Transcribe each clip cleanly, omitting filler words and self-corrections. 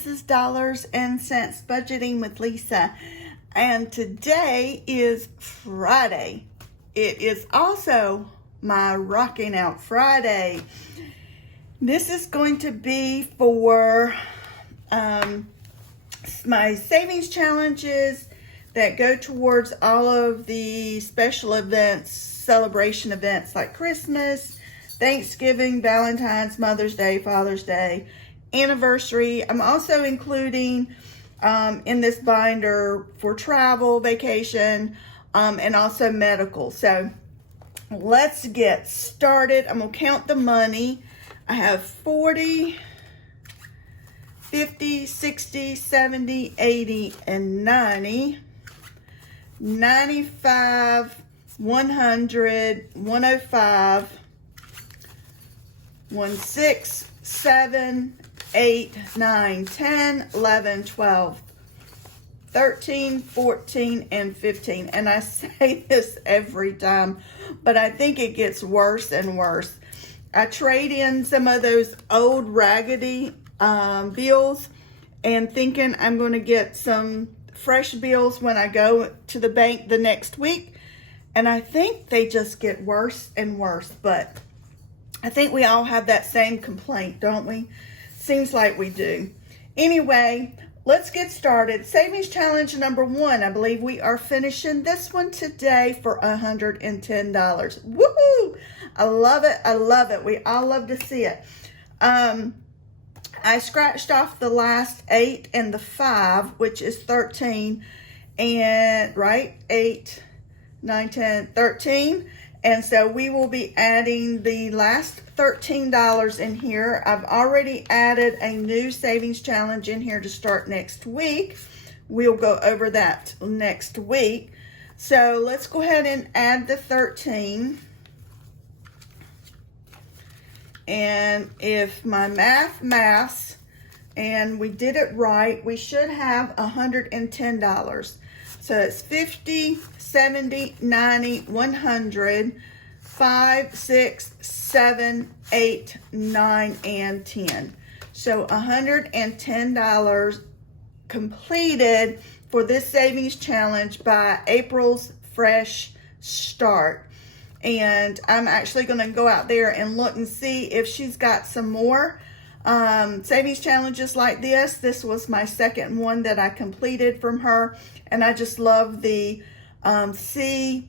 This is Dollars and Cents Budgeting with Lisa, and today is Friday. It is also my Rocking Out Friday. This is going to be for my savings challenges that go towards all of the special events, celebration events like Christmas, Thanksgiving, Valentine's, Mother's Day, Father's Day, anniversary. I'm also including in this binder for travel, vacation, and also medical. So let's get started. I'm gonna count the money. I have 40, 50, 60, 70, 80, and 90, 95, 100, 105, 16, 7, 8, 9, 10, 11, 12, 13, 14, and 15. And I say this every time, but I think it gets worse and worse. I trade in some of those old raggedy bills and thinking I'm going to get some fresh bills when I go to the bank the next week. And I think they just get worse and worse. But I think we all have that same complaint, don't we? Seems like we do. Anyway, let's get started. Savings challenge number 1. I believe we are finishing this one today for $110. Woohoo! I love it. I love it. We all love to see it. I scratched off the last 8 and the 5, which is 13. And, right? 8, 9, 10, 13. And so we will be adding the last $13 in here. I've already added a new savings challenge in here to start next week. We'll go over that next week. So let's go ahead and add the 13. And if my maths, and we did it right, we should have $110. So it's 50, 70, 90, 100, 5, 6, 7, 8, 9, and 10. So $110 completed for this savings challenge by April's fresh start. And I'm actually going to go out there and look and see if she's got some more savings challenges like this. This was my second one that I completed from her, and I just love the sea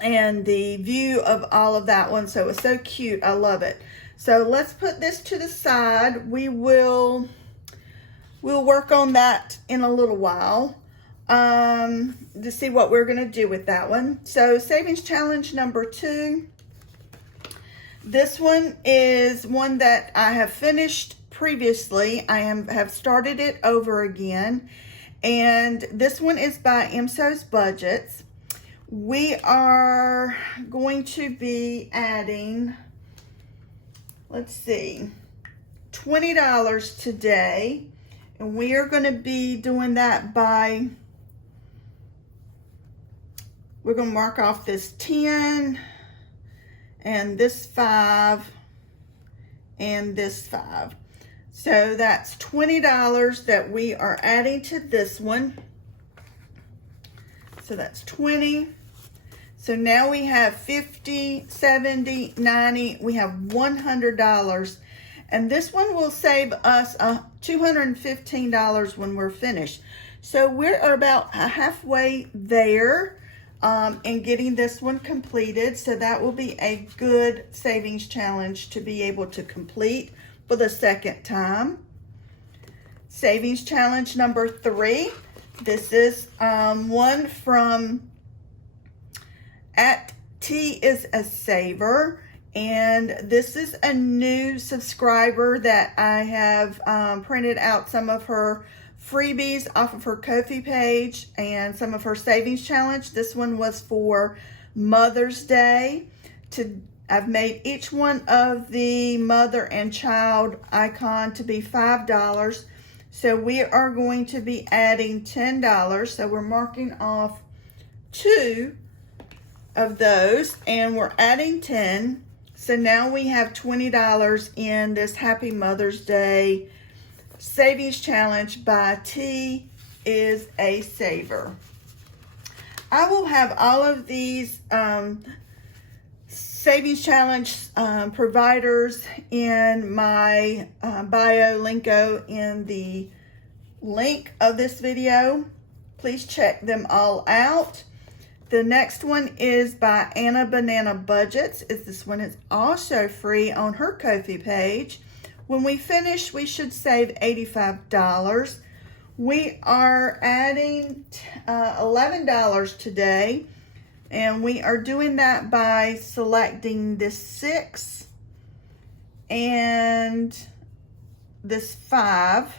and the view of all of that one. So it's so cute. I love it. So let's put this to the side. We'll work on that in a little while to see what we're going to do with that one. So savings challenge number 2. This one is one that I have finished previously. I have started it over again. And this one is by MSO's Budgets. We are going to be adding, let's see, $20 today. And we are going to be doing that by, we're going to mark off this 10 and this 5 and this 5. So that's $20 that we are adding to this one. So that's 20. So now we have 50, 70, 90, we have $100. And this one will save us $215 when we're finished. So we're about halfway there in getting this one completed. So that will be a good savings challenge to be able to complete for the second time. Savings challenge number 3. This is one from @T is a Saver. And this is a new subscriber that I have printed out some of her freebies off of her Ko-fi page and some of her savings challenge. This one was for Mother's Day. I've made each one of the mother and child icon to be $5. So we are going to be adding $10. So we're marking off 2 of those and we're adding 10. So now we have $20 in this Happy Mother's Day Savings Challenge by T is a Saver. I will have all of these Savings Challenge providers in my bio linko in the link of this video. Please check them all out. The next one is by Anna Banana Budgets. This one is also free on her Ko-fi page. When we finish, we should save $85. We are adding $11 today, and we are doing that by selecting this 6 and this 5.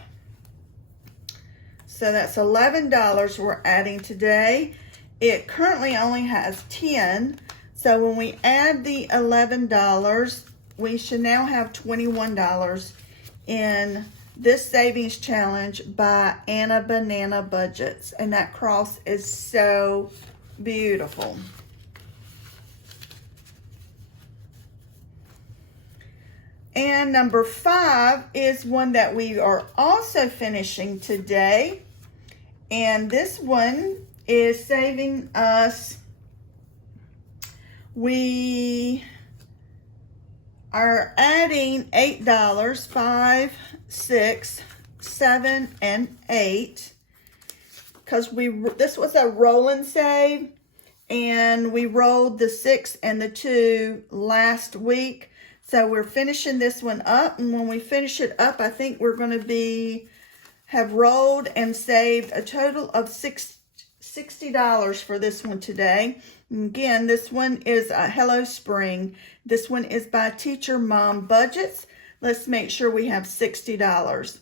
So that's $11 we're adding today. It currently only has 10. So when we add the $11, we should now have $21 in this Savings Challenge by Anna Banana Budgets. And that cross is so beautiful. And number 5 is one that we are also finishing today. And this one is saving us, we are adding $8, 5, 6, 7, and 8, because this was a roll and save, and we rolled the 6 and the 2 last week. So we're finishing this one up, and when we finish it up, I think we're going to have rolled and saved a total of $60 for this one today. And again, this one is Hello Spring. This one is by Teacher Mom Budgets. Let's make sure we have $60.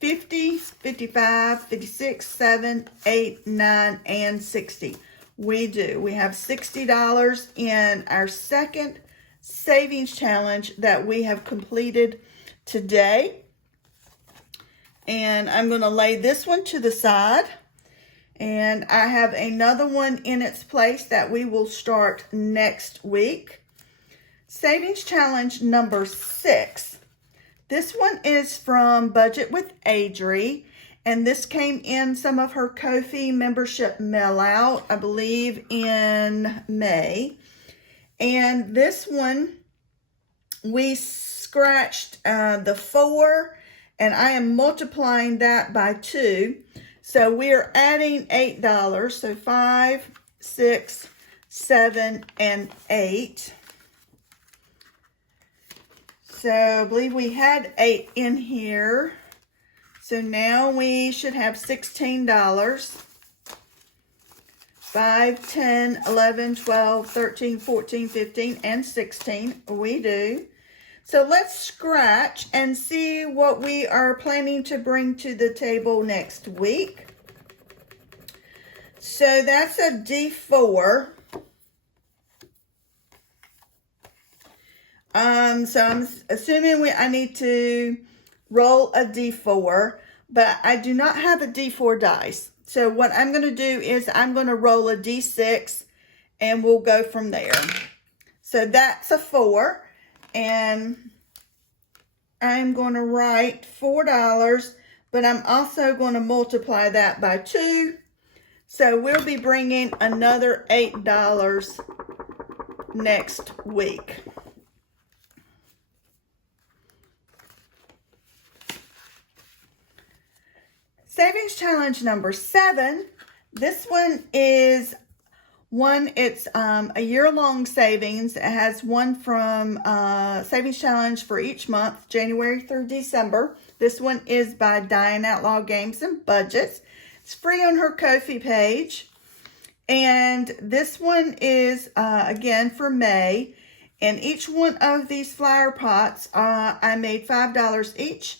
50, 55, 56, 7, 8, 9, and 60. We do. We have $60 in our second Savings Challenge that we have completed today. And I'm going to lay this one to the side. And I have another one in its place that we will start next week. Savings Challenge number 6. This one is from Budget with Adri. And this came in some of her Ko-fi membership mail out, I believe, in May. And this one, we scratched the 4, and I am multiplying that by 2. So we are adding $8. So 5, 6, 7, and 8. So I believe we had 8 in here. So now we should have $16. 5, 10, 11, 12, 13, 14, 15, and 16. We do. So let's scratch and see what we are planning to bring to the table next week. So that's a D4. So I'm assuming I need to roll a D4, but I do not have a D4 dice. So what I'm going to do is I'm going to roll a D6 and we'll go from there. So that's a 4. And I'm going to write $4, but I'm also going to multiply that by 2. So we'll be bringing another $8 next week. Savings Challenge number 7. This one is it's a year-long savings. It has one from Savings Challenge for each month, January through December. This one is by Diane Outlaw Games and Budgets. It's free on her Ko-fi page. And this one is, again, for May. And each one of these flower pots, I made $5 each.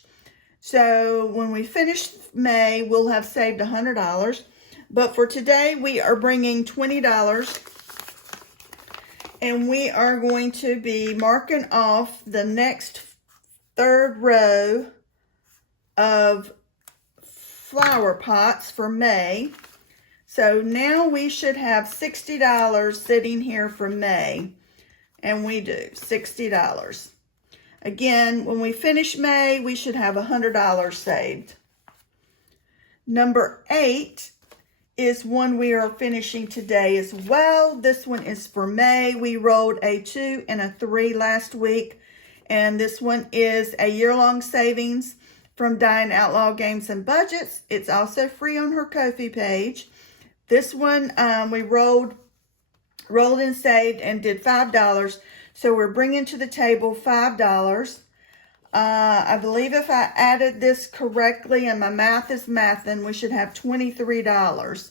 So when we finish May, we'll have saved $100. But for today, we are bringing $20. And we are going to be marking off the next third row of flower pots for May. So now we should have $60 sitting here for May. And we do, $60. Again, when we finish May, we should have $100 saved. Number 8 is one we are finishing today as well. This one is for May. We rolled a 2 and a 3 last week. And this one is a year-long savings from Dying Outlaw Games and Budgets. It's also free on her Ko-fi page. This one we rolled and saved and did $5. So we're bringing to the table $5. I believe if I added this correctly and my math is mathing, we should have $23.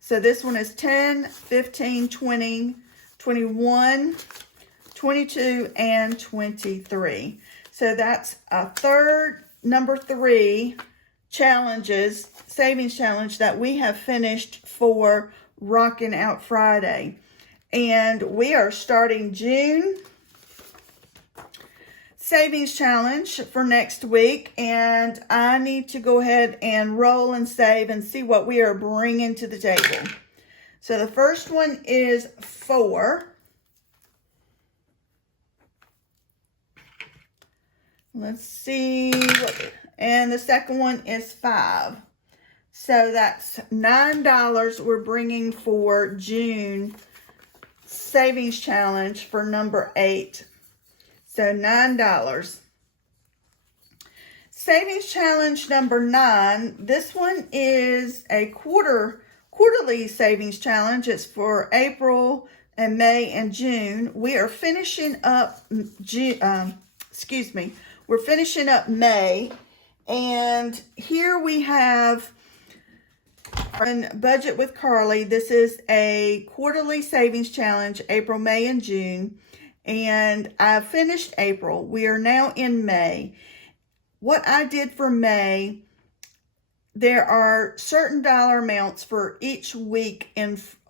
So this one is 10, 15, 20, 21, 22, and 23. So that's a number 3 challenges, savings challenge that we have finished for Rockin' Out Friday. And we are starting June savings challenge for next week. And I need to go ahead and roll and save and see what we are bringing to the table. So the first one is 4. Let's see. And the second one is 5. So that's $9 we're bringing for June savings challenge for number 8. So $9. Savings challenge number 9. This one is a quarterly savings challenge. It's for April and May and June. We are finishing up we're finishing up May, and here we have on Budget with Carly. This is a quarterly savings challenge, April, May, and June, and I finished April. We are now in May. What I did for May, there are certain dollar amounts for each week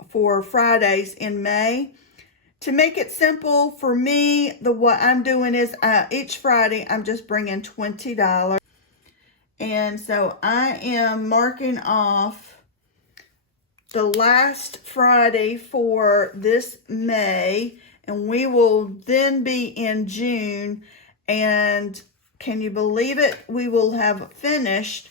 for Fridays in May. To make it simple for me, what I'm doing is each Friday I'm just bringing $20. And so I am marking off the last Friday for this May, and we will then be in June. And can you believe it? We will have finished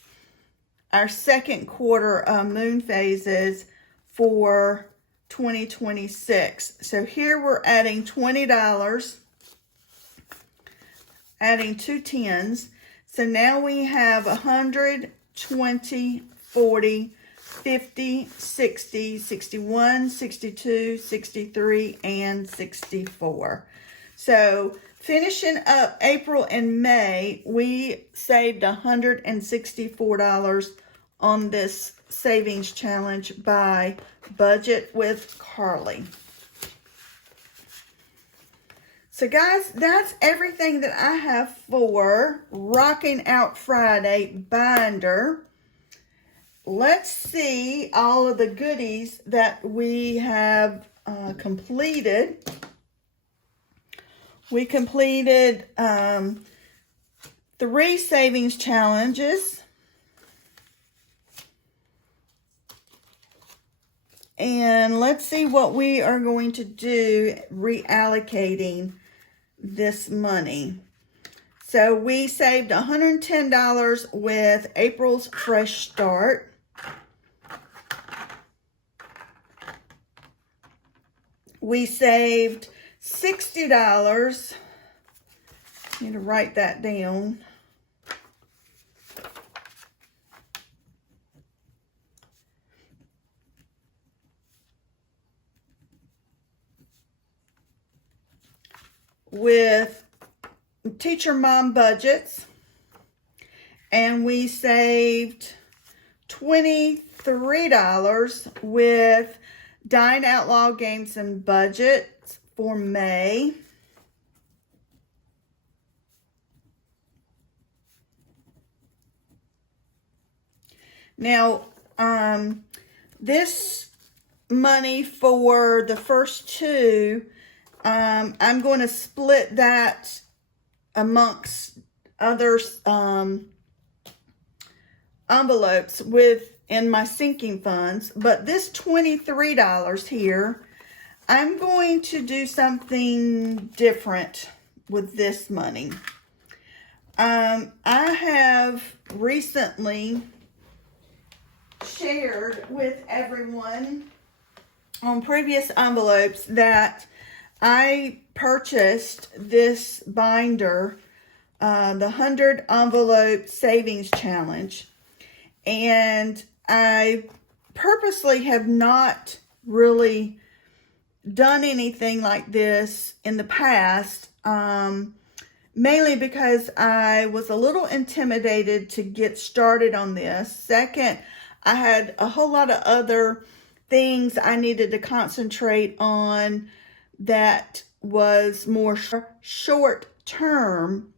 our second quarter moon phases for 2026. So here we're adding $20, adding 2 10s. So now we have 100, 20, 40, 50, 60, 61, 62, 63, and 64. So finishing up April and May, we saved $164 on this savings challenge by Budget with Carly. So guys, that's everything that I have for Rocking Out Friday binder. Let's see all of the goodies that we have completed. We completed 3 savings challenges. And let's see what we are going to do reallocating this money. So we saved $110 with April's Fresh Start. We saved $60. I need to write that down. With Teacher Mom Budgets, and we saved $23 with Dying Outlaw Games and Budgets for May. Now, this money for the first 2, I'm going to split that amongst other envelopes in my sinking funds. But this $23 here, I'm going to do something different with this money. I have recently shared with everyone on previous envelopes that I purchased this binder, the 100 envelope savings challenge, and I purposely have not really done anything like this in the past, mainly because I was a little intimidated to get started on this. Second, I had a whole lot of other things I needed to concentrate on that was more short term,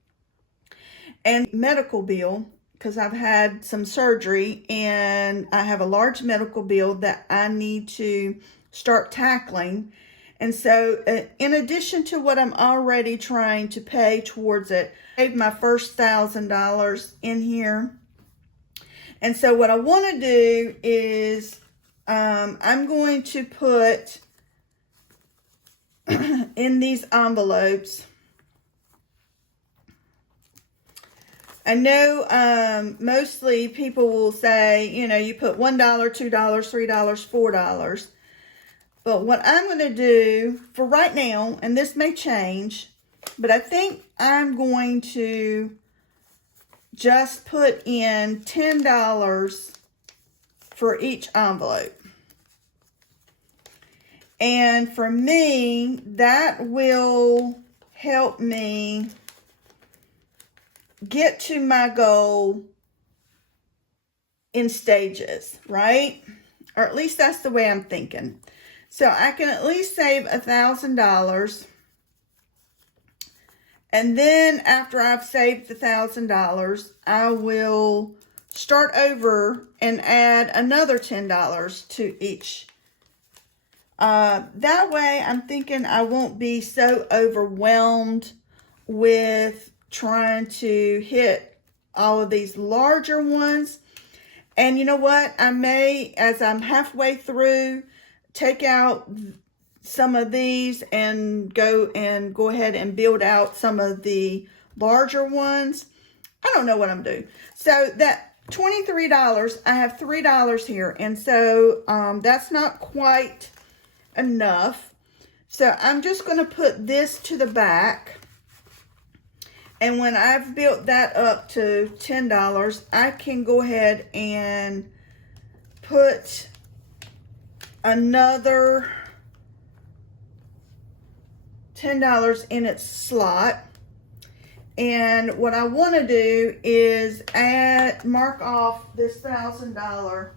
and medical bill, because I've had some surgery and I have a large medical bill that I need to start tackling. And so in addition to what I'm already trying to pay towards it, I saved my first $1,000 in here. And so what I want to do is I'm going to put in these envelopes, I know mostly people will say, you know, you put $1, $2, $3, $4. But what I'm going to do for right now, and this may change, but I think I'm going to just put in $10 for each envelope. And for me, that will help me get to my goal in stages, right? Or at least that's the way I'm thinking. So I can at least save $1,000. And then after I've saved the $1,000, I will start over and add another $10 to each. That way I'm thinking I won't be so overwhelmed with trying to hit all of these larger ones. And you know what? I may, as I'm halfway through, take out some of these and go ahead and build out some of the larger ones. I don't know what I'm doing. So that $23, I have $3 here. And so that's not quite enough. So I'm just going to put this to the back. And when I've built that up to $10, I can go ahead and put another $10 in its slot. And what I want to do is mark off this $1,000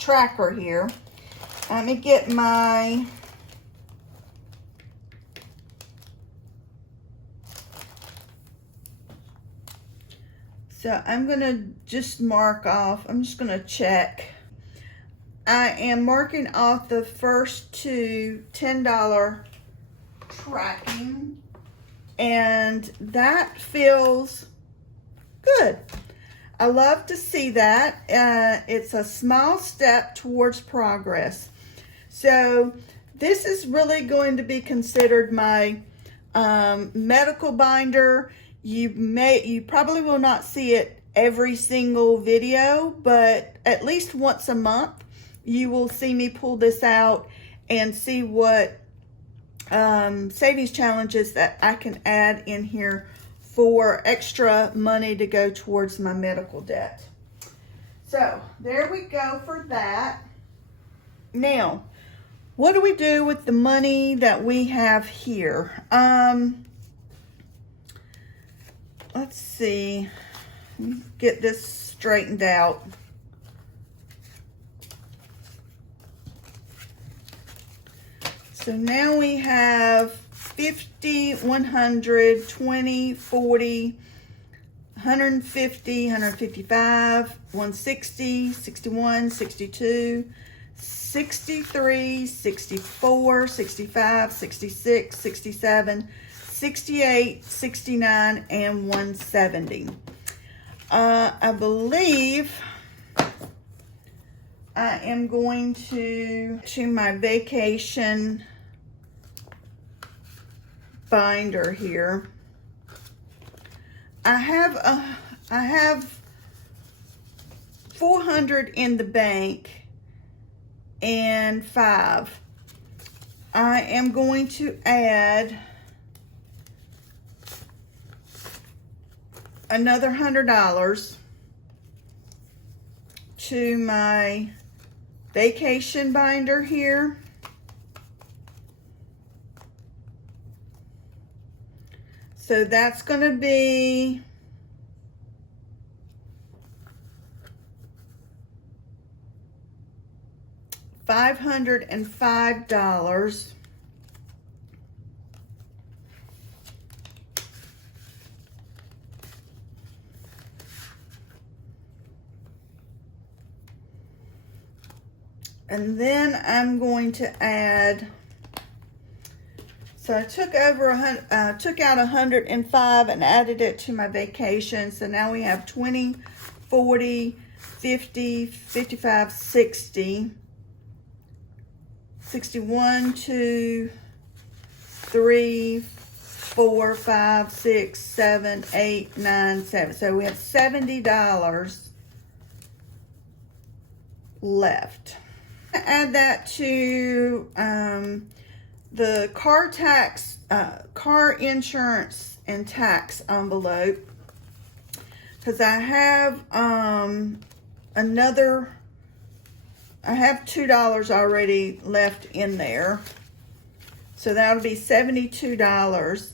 tracker here. Let me get my so I'm gonna just mark off, I'm just gonna check. I am marking off the first two $10 tracking, and that feels good. I love to see that. It's a small step towards progress. So this is really going to be considered my medical binder. You probably will not see it every single video, but at least once a month you will see me pull this out and see what savings challenges that I can add in here for extra money to go towards my medical debt. So there we go for that. Now, what do we do with the money that we have here? Let's see. Let me get this straightened out. So now we have 50, 100, 20, 40, 150, 155, 160, 61, 62, 63, 64, 65, 66, 67, 68, 69, and 170. I believe I am going to my vacation binder here. I have 400 in the bank and 5. I am going to add another $100 to my vacation binder here. So that's going to be $505. And then I'm going to add, so I took out 105 and added it to my vacation. So now we have 20, 40, 50, 55, 60. 61, 2, 3, 4, 5, 6, 7, 8, 9, 7. So we have $70 left. Add that to the car tax, car insurance and tax envelope, because I have I have $2 already left in there. So that'll be $72.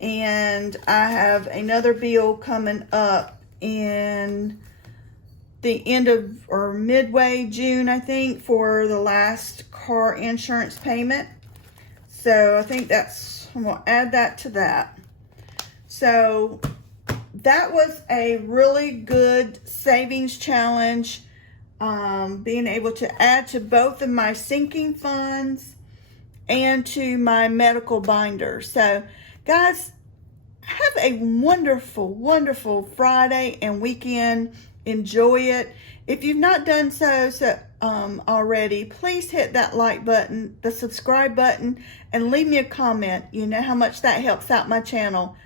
And I have another bill coming up in the end of, or midway June, I think, for the last car insurance payment. So I think I'm gonna add that to that. So that was a really good savings challenge. Being able to add to both of my sinking funds and to my medical binder. So guys, have a wonderful, wonderful Friday and weekend. Enjoy it. If you've not done so already, please hit that like button, the subscribe button, and leave me a comment. You know how much that helps out my channel.